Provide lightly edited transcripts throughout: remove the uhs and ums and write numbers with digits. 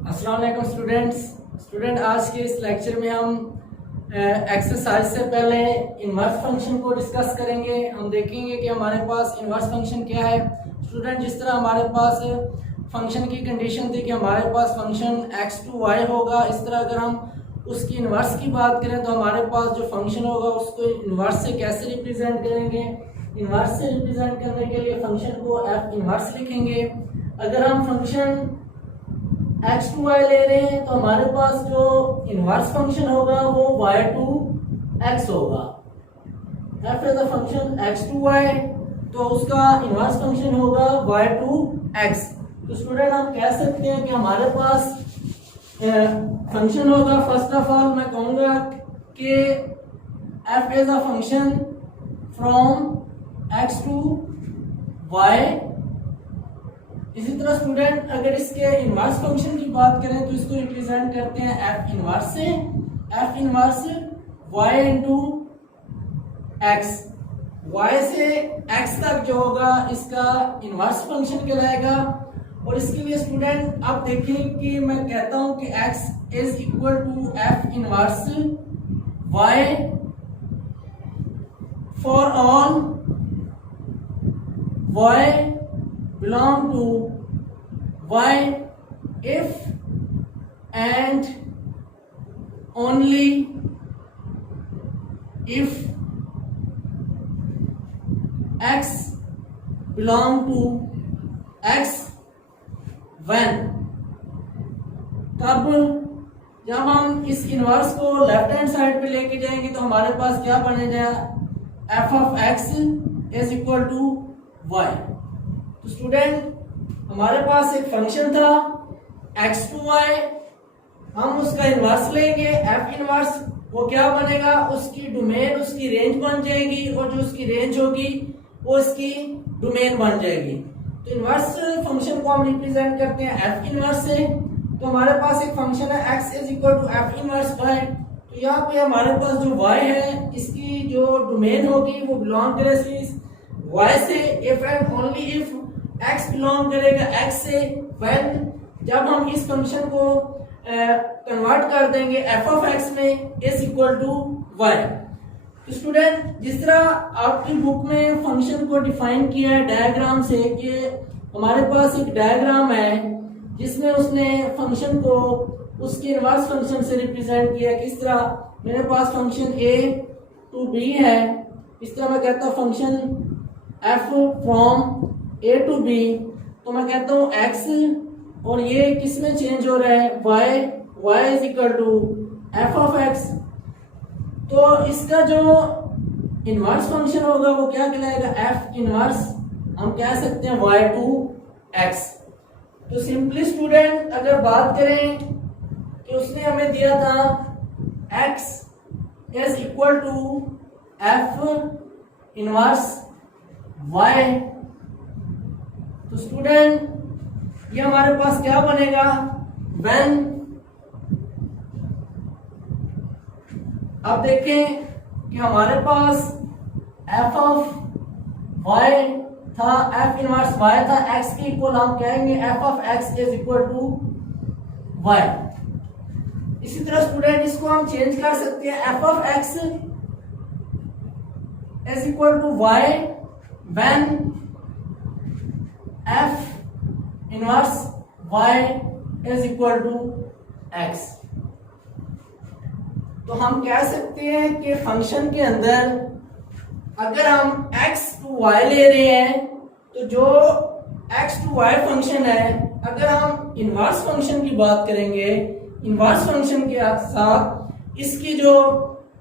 अस्सलाम वालेकुम स्टूडेंट आज के इस लेक्चर में हम एक्सरसाइज से पहले इनवर्स फंक्शन को डिस्कस करेंगे। हम देखेंगे कि हमारे पास इनवर्स फंक्शन क्या है। स्टूडेंट, जिस तरह हमारे पास फंक्शन की कंडीशन थी कि हमारे पास फंक्शन x टू y होगा, इस तरह अगर हम उसकी इनवर्स की बात करें तो हमारे पास जो फंक्शन होगा उसको इनवर्स से कैसे रिप्रेजेंट करेंगे। इनवर्स से रिप्रेजेंट करने के लिए फंक्शन को f इनवर्स लिखेंगे। अगर हम फंक्शन x टू y ले रहे हैं तो हमारे पास जो इनवर्स फंक्शन होगा वो y टू x होगा। f is the function x to y, तो उसका इनवर्स फंक्शन होगा y टू x। तो स्टूडेंट हम कह सकते हैं कि हमारे पास फंक्शन होगा, फर्स्ट ऑफ ऑल मैं कहूंगा कि f is a function from x to y। इसी तरह स्टूडेंट अगर इसके इनवर्स फंक्शन की बात करें तो इसको रिप्रेजेंट करते हैं f इनवर्स से। f inverse y into x, y से x तक जो होगा इसका इनवर्स फंक्शन कहलाएगा। और इसके लिए स्टूडेंट आप देखें कि मैं कहता हूं कि x is equal to f inverse y for all y belong to y if and only if x belong to x when। कब? जब हम इस इनवर्स को लेफ्ट हैंड साइड पे लेके जाएंगे तो हमारे पास क्या बनेगा, f of x is equal to y। तो स्टूडेंट हमारे पास एक फंक्शन था x टू y, हम उसका इनवर्स लेंगे f इनवर्स, वो क्या बनेगा, उसकी डोमेन उसकी रेंज बन जाएगी और जो उसकी रेंज होगी वो इसकी डोमेन बन जाएगी। तो इनवर्स फंक्शन को हम रिप्रेजेंट करते हैं f इनवर्स से। तो हमारे पास एक फंक्शन है x is equal to f inverse y। तो यहाँ पे हमारे पास जो y है इसकी जो डोमेन होगी वो बिलोंग करेगी y से, if and only if x belong करेगा x से, when जब हम इस फंक्शन को कन्वर्ट कर देंगे f ऑफ x में इज इक्वल टू y। तो स्टूडेंट जिस तरह आपकी बुक में फंक्शन को डिफाइन किया है डायग्राम से, कि हमारे पास एक डायग्राम है जिसमें उसने फंक्शन को उसके इनवर्स फंक्शन से रिप्रेजेंट किया। किस तरह, मेरे पास फंक्शन a टू b है, इस तरह मैं कहता हूँ function f from a to b, तो मैं कहता हूँ x और ये किस में चेंज हो रहा है, y is equal to f of x। तो इसका जो इनवर्स फंक्शन होगा वो क्या कहलाएगा, f इनवर्स, हम कह सकते हैं y टू x। तो सिंपली स्टूडेंट अगर बात करें कि उसने हमें दिया था x is equal to f inverse y, तो स्टूडेंट ये हमारे पास क्या बनेगा, when। अब देखें कि हमारे पास f ऑफ y था, f इनवर्स y था, x के इक्वल हम कहेंगे f of x is equal to y। इसी तरह स्टूडेंट इसको हम चेंज कर सकते हैं, f of x is equal to y when f inverse y is equal to x। तो हम कह सकते हैं कि फंक्शन के अंदर अगर हम x टू y ले रहे हैं तो जो x टू y फंक्शन है, अगर हम इनवर्स फंक्शन की बात करेंगे, इनवर्स फंक्शन के साथ इसकी जो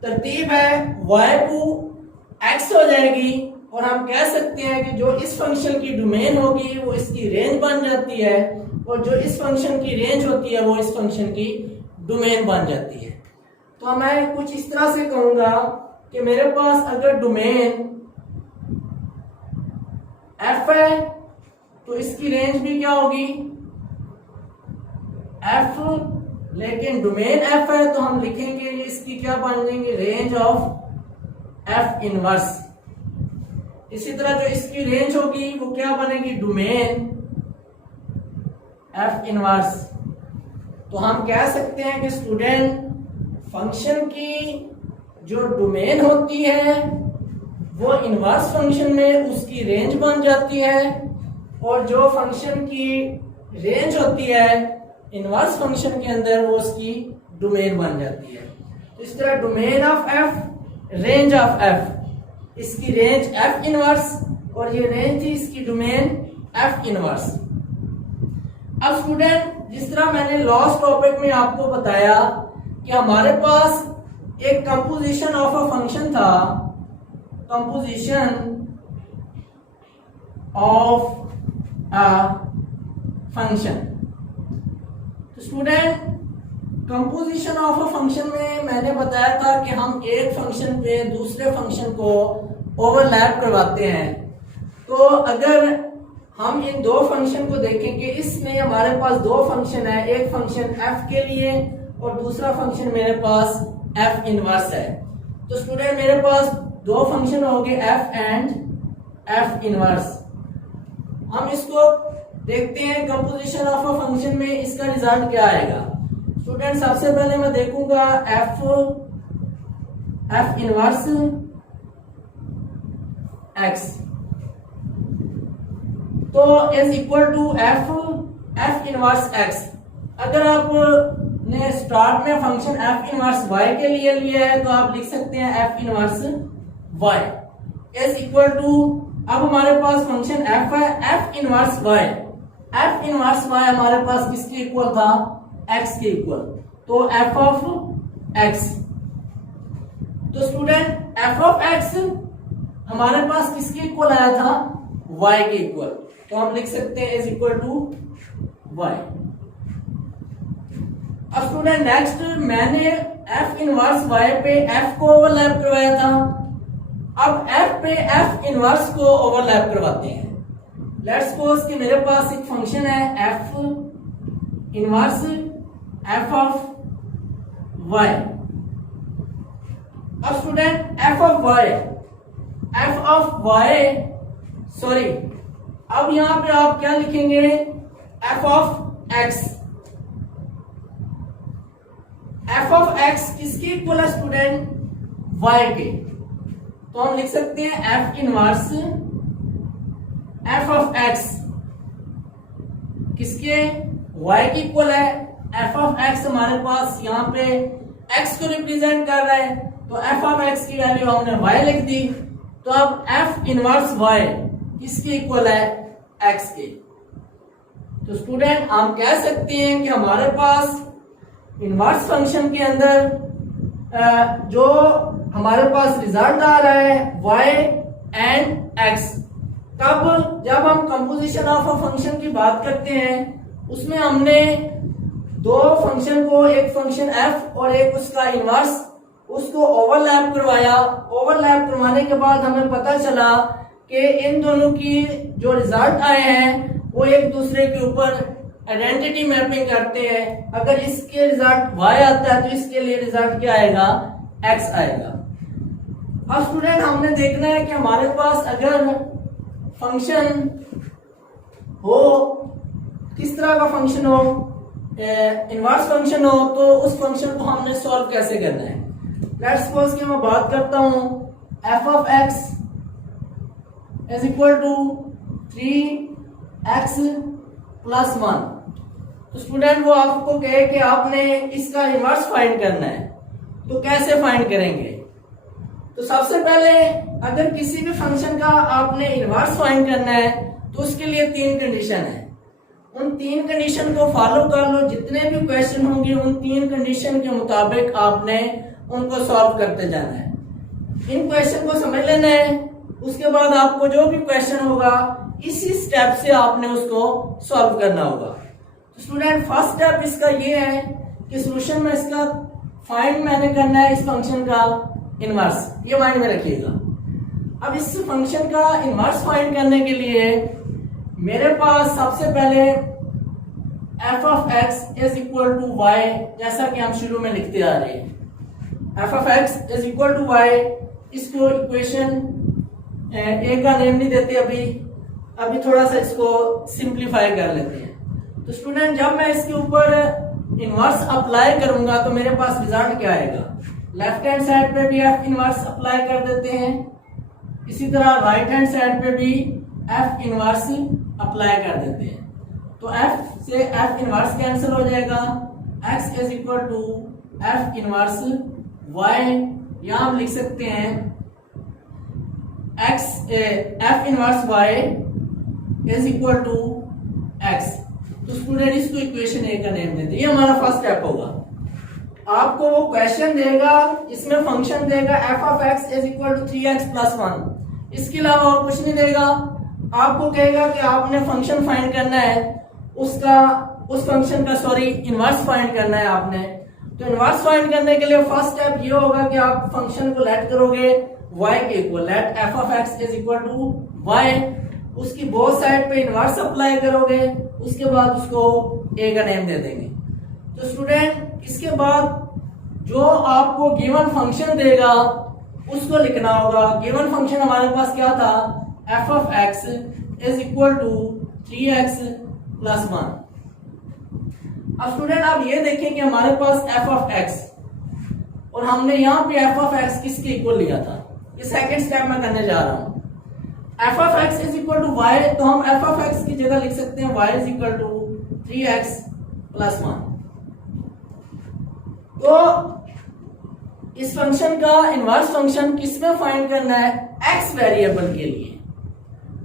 तरतीब है y टू x हो जाएगी और हम कह सकते हैं कि जो इस फंक्शन की डोमेन होगी वो इसकी रेंज बन जाती है और जो इस फंक्शन की रेंज होती है वो इस फंक्शन की डोमेन बन जाती है। तो मैं कुछ इस तरह से कहूंगा कि मेरे पास अगर डोमेन f है तो इसकी रेंज भी क्या होगी, f, लेकिन डोमेन f है तो हम लिखेंगे इसकी क्या बन जाएंगे, रेंज ऑफ f इनवर्स। इसी तरह जो इसकी रेंज होगी वो क्या बनेगी, डोमेन एफ इनवर्स। तो हम कह सकते हैं कि स्टूडेंट फंक्शन की जो डोमेन होती है वो इनवर्स फंक्शन में उसकी रेंज बन जाती है, और जो फंक्शन की रेंज होती है इनवर्स फंक्शन के अंदर वो उसकी डोमेन बन जाती है। तो इस तरह domain of F, range of F, इसकी रेंज एफ इनवर्स और ये रेंज थी इसकी डोमेन एफ इनवर्स। अब स्टूडेंट जिस तरह मैंने लास्ट टॉपिक में आपको बताया कि हमारे पास एक कंपोजिशन ऑफ अ फंक्शन था, कंपोजिशन ऑफ अ फंक्शन। तो student composition of a function में मैंने बताया था कि हम एक फंक्शन पे दूसरे फंक्शन को ओवरलैप करवाते हैं। तो अगर हम इन दो फंक्शन को देखेंगे, इसमें हमारे पास दो फंक्शन है, एक फंक्शन f के लिए और दूसरा फंक्शन मेरे पास f इनवर्स है। तो स्टूडेंट मेरे पास दो फंक्शन हो गए f एंड f इनवर्स। हम इसको देखते हैं कंपोजिशन ऑफ अ फंक्शन में इसका रिजल्ट क्या आएगा। स्टूडेंट सबसे पहले मैं देखूंगा f इनवर्स x तो is equal to f inverse x। अगर आपने स्टार्ट में फंक्शन f इनवर्स y के लिए लिया है तो आप लिख सकते हैं f inverse y is equal to, अब हमारे पास फंक्शन f है, f inverse y, f inverse y हमारे पास किसके इक्वल था, x के इक्वल, तो f ऑफ x। तो स्टूडेंट f ऑफ x हमारे पास किसके इक्वल आया था, y के इक्वल, तो हम लिख सकते हैं इज इक्वल टू y। अब स्टूडेंट नेक्स्ट मैंने f इनवर्स y पे f को ओवरलैप करवाया था, अब f पे f इनवर्स को ओवरलैप करवाते हैं। लेट्स सपोज कि मेरे पास एक फंक्शन है f inverse f of y। अब student f of y sorry, अब यहां पे आप क्या लिखेंगे, f of x। f of x किसके इक्वल है स्टूडेंट, y के, तो हम लिख सकते हैं f inverse f of x किसके, y के इक्वल है। f ऑफ x हमारे पास यहाँ पे x को रिप्रेजेंट कर रहा है, तो f ऑफ x की वैल्यू हमने y लिख दी, तो अब f इनवर्स y किसके इक्वल है, x के। तो स्टूडेंट हम कह सकते हैं कि हमारे पास इनवर्स फंक्शन के अंदर जो हमारे पास रिजल्ट आ रहा है y एंड x, तब जब हम कंपोजिशन ऑफ अ फंक्शन की बात करते हैं उसमें हमने दो फंक्शन को, एक फंक्शन f और एक उसका इनवर्स, उसको ओवरलैप करवाया। ओवरलैप करवाने के बाद हमें पता चला कि इन दोनों की जो रिजल्ट आए हैं वो एक दूसरे के ऊपर आइडेंटिटी मैपिंग करते हैं। अगर इसके रिजल्ट y आता है तो इसके लिए रिजल्ट क्या आएगा, x आएगा। अब स्टूडेंट हमने देखना है कि हमारे पास अगर फंक्शन हो, किस तरह का फंक्शन हो, इनवर्स फंक्शन हो, तो उस फंक्शन को हमने सॉल्व कैसे करना है। लेट्स सपोज कि मैं बात करता हूं f of x is equal to 3x plus 1। तो स्टूडेंट वो आपको कहे कि आपने इसका इनवर्स फाइंड करना है, तो कैसे फाइंड करेंगे। तो सबसे पहले अगर किसी भी फंक्शन का आपने इनवर्स फाइंड करना है तो उसके लिए तीन कंडीशन है, उन तीन कंडीशन को फॉलो कर लो। जितने भी क्वेश्चन होंगे उन तीन कंडीशन के मुताबिक आपने उनको सॉल्व करते जाना है। इन क्वेश्चन को समझ लेना है, उसके बाद आपको जो भी क्वेश्चन होगा इसी स्टेप से आपने उसको सॉल्व करना होगा। तो स्टूडेंट फर्स्ट स्टेप इसका ये है कि सॉल्यूशन में इसका फाइंड मैंने करना है इस फंक्शन का इनवर्स, ये माइंड में रखिएगा। अब इस फंक्शन का इनवर्स फाइंड करने के लिए मेरे पास सबसे पहले f of x is equal to y, जैसा कि हम शुरू में लिखते आ रहे हैं, f of x is equal to y। इसको इक्वेशन ए का नेम नहीं देते, अभी थोड़ा सा इसको सिंप्लीफाई कर लेते हैं। तो स्टूडेंट जब मैं इसके ऊपर इनवर्स अप्लाई करूंगा तो मेरे पास रिजल्ट क्या आएगा, लेफ्ट हैंड साइड पे भी एफ इनवर्स अप्लाई कर देते हैं, इसी तरह राइट हैंड साइड पे भी एफ इनवर्स अप्लाई कर देते हैं। तो एफ से एफ इनवर्स कैंसिल हो जाएगा, x is equal to f inverse y, यहां हम लिख सकते हैं x f inverse y is equal to x. तो स्टूडेंट इसको इक्वेशन ए का नेम देते हैं, ये हमारा फर्स्ट स्टेप होगा। आपको वो क्वेश्चन देगा, इसमें फंक्शन देगा f of x is equal to 3x plus 1, इसके अलावा और कुछ नहीं देगा। आपको कहेगा कि आपने फंक्शन फाइंड करना है, उस फंक्शन का इनवर्स फाइंड करना है आपने। तो इनवर्स फाइंड करने के लिए फर्स्ट स्टेप ये होगा कि आप फंक्शन को लेट करोगे y के equal, let f of x is equal to y, उसकी बोथ साइड पे इनवर्स अप्लाई करोगे, उसके बाद उसको a का नेम दे देंगे। तो स्टूडेंट इसके बाद जो आपको गिवन फंक्शन देगा उसको लिखना होगा। गिवन फंक्शन हमारे पास क्या था, f of x is equal to 3x plus 1। अब स्टूडेंट आप ये देखें कि हमारे पास एफ ऑफ एक्स और हमने यहाँ पे एफ ऑफ एक्स किसके इक्वल लिया था, ये सेकंड स्टेप में करने जा रहा हूं। F of x is equal to y, तो हम एफ ऑफ एक्स की जगह लिख सकते हैं y is equal to 3x plus 1। तो इस फंक्शन का इनवर्स फंक्शन किसमें फाइंड करना है, एक्स वेरिएबल के लिए।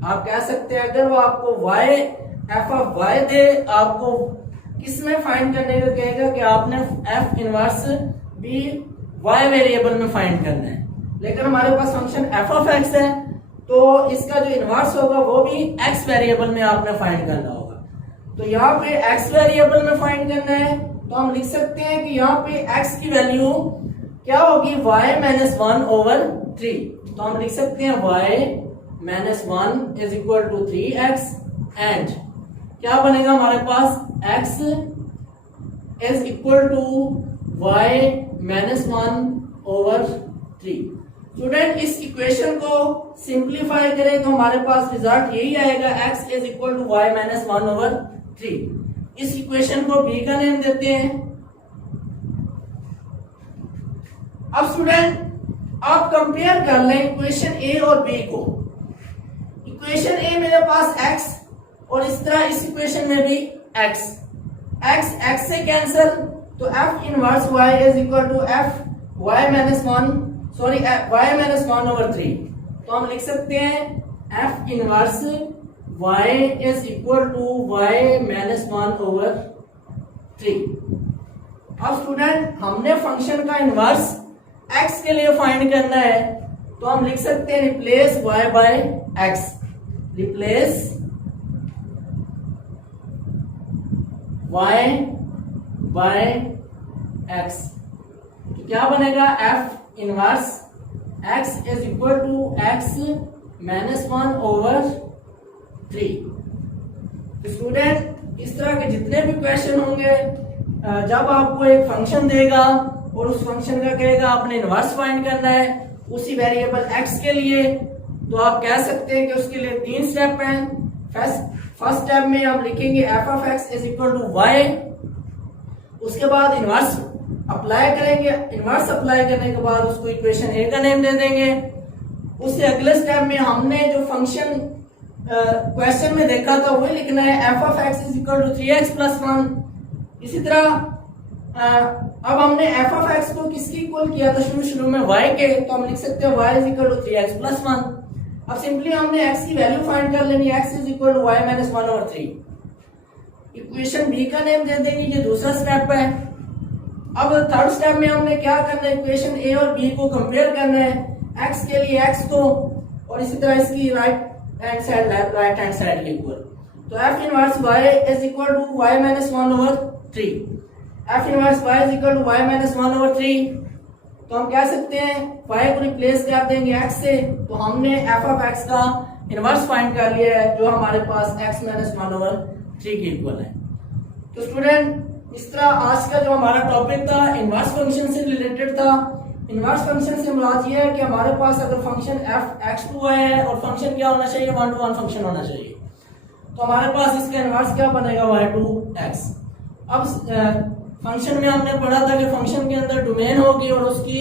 आप कह सकते हैं अगर वो आपको y एफ ऑफ y दे, आपको किसमें फाइंड करने को कहेगा कि आपने एफ इनवर्स भी y वेरिएबल में फाइंड करना है। लेकिन हमारे पास फंक्शन एफ ऑफ एक्स है, तो इसका जो इनवर्स होगा वो भी x वेरिएबल में आपने फाइंड करना होगा। तो यहाँ पे x वेरिएबल में फाइंड करना है, तो हम लिख सकते हैं कि यहाँ पे x की वैल्यू क्या होगी, y माइनस 1 ओवर 3। तो हम लिख सकते हैं y minus 1 is equal to 3x and क्या बनेगा हमारे पास, x is equal to y minus 1 over 3। Student इस इक्वेशन को सिंप्लीफाई करें तो हमारे पास रिजल्ट यही आएगा, x is equal to y minus 1 over 3। इस इक्वेशन को b का नेम देते हैं। अब स्टूडेंट आप कंपेयर कर लें इक्वेशन ए और बी को। इक्वेशन ए मेरे पास x और इस तरह इस इक्वेशन में भी x x से कैंसिल, तो f inverse y is equal to f y minus 1 over 3। तो हम लिख सकते हैं f inverse y is equal to y minus 1 over 3। अब स्टूडेंट हमने फंक्शन का इनवर्स x के लिए फाइंड करना है, तो हम लिख सकते हैं replace y by x, replace y by x। तो क्या बनेगा, f inverse x is equal to x minus 1 over 3। तो स्टूडेंट इस तरह के जितने भी क्वेश्चन होंगे, जब आपको एक फंक्शन देगा और उस फंक्शन का कहेगा आपने इनवर्स फाइंड करना है उसी वेरिएबल x के लिए, तो आप कह सकते हैं कि उसके लिए 3 स्टेप हैं। फर्स्ट स्टेप में हम लिखेंगे f of x is equal to y, उसके बाद इनवर्स अप्लाई करेंगे, इनवर्स अप्लाई करने के बाद उसको इक्वेशन ए का नेम दे देंगे। उससे अगले स्टेप में हमने जो फंक्शन क्वेश्चन में देखा था वही लिखना है, f of x is equal to 3x plus 1। इसी तरह अब हमने एफ ऑफ एक्स को किसकी इक्वल किया था शुरू में y के, तो हम लिख सकते हैं y is equal to 3x plus 1। अब सिंपली हमने x की वैल्यू फाइंड कर लेनी है, x is equal to y minus 1 over 3। Equation b का नेम दे देंगे, ये दूसरा स्टेप है। अब थर्ड स्टेप में हमने क्या करना है, इक्वेशन a और b को कंपेयर करना है, x के लिए x को और इसी तरह इसकी राइट हैंड साइड के इक्वल। तो f inverse y is equal to y minus 1 over 3, f inverse y is equal to y minus 1 over 3। तो हम कह सकते हैं y को रिप्लेस कर देंगे x से, तो हमने f ऑफ x का इनवर्स फाइंड कर लिया है जो हमारे पास x माइनस 1 ओवर 3 के इक्वल है। तो स्टूडेंट इस तरह आज का जो हमारा टॉपिक था इनवर्स फंक्शन से रिलेटेड था। इनवर्स फंक्शन से मुराद ये है कि हमारे पास अगर फंक्शन f x2 है और फंक्शन क्या होना चाहिए, 1 to 1 फंक्शन होना चाहिए, तो हमारे पास इसका इनवर्स क्या बनेगा, y2x। अब फंक्शन में हमने पढ़ा था कि फंक्शन के अंदर डोमेन होगी और उसकी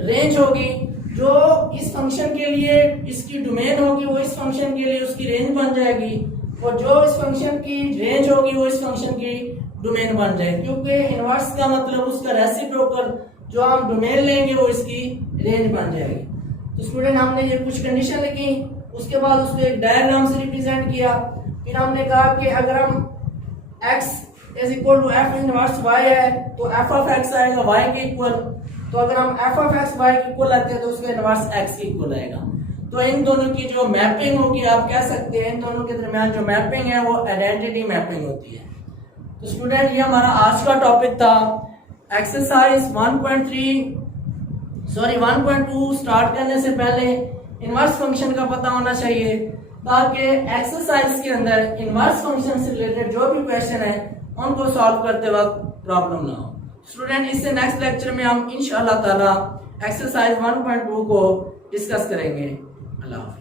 रेंज होगी। जो इस फंक्शन के लिए इसकी डोमेन होगी वो इस फंक्शन के लिए उसकी रेंज बन जाएगी, और जो इस फंक्शन की रेंज होगी वो इस फंक्शन की डोमेन बन जाएगी, क्योंकि इनवर्स का मतलब उसका रेसिप्रोकल जो हम डोमेन लेंगे वो इसकी रेंज बन जाएगी। तो स्टूडेंट हमने ये कुछ कंडीशन लिखी, उसके बाद उसको एक डायग्राम से रिप्रेजेंट किया। फिर हमने कहा कि अगर हम x is equal to f inverse y है तो f ऑफ x आएगा y के इक्वल, तो अगर हम f ऑफ x y के इक्वल लाते हैं तो उसका इनवर्स x के इक्वल आएगा। तो इन दोनों की जो मैपिंग होगी आप कह सकते हैं इन दोनों के दरमियान जो मैपिंग है वो आइडेंटिटी मैपिंग होती है। तो स्टूडेंट ये हमारा आज का टॉपिक था। एक्सरसाइज 1.2 स्टार्ट करने से पहले इनवर्स फंक्शन का पता होना चाहिए, ताकि एक्सरसाइज के अंदर इनवर्स फंक्शन से रिलेटेड जो भी क्वेश्चन है उनको सॉल्व करते वक्त प्रॉब्लम ना हो। स्टूडेंट इससे नेक्स्ट लेक्चर में हम इंशाअल्लाह ताला एक्सरसाइज 1.2 को डिस्कस करेंगे। अल्लाह हाफ़िज़।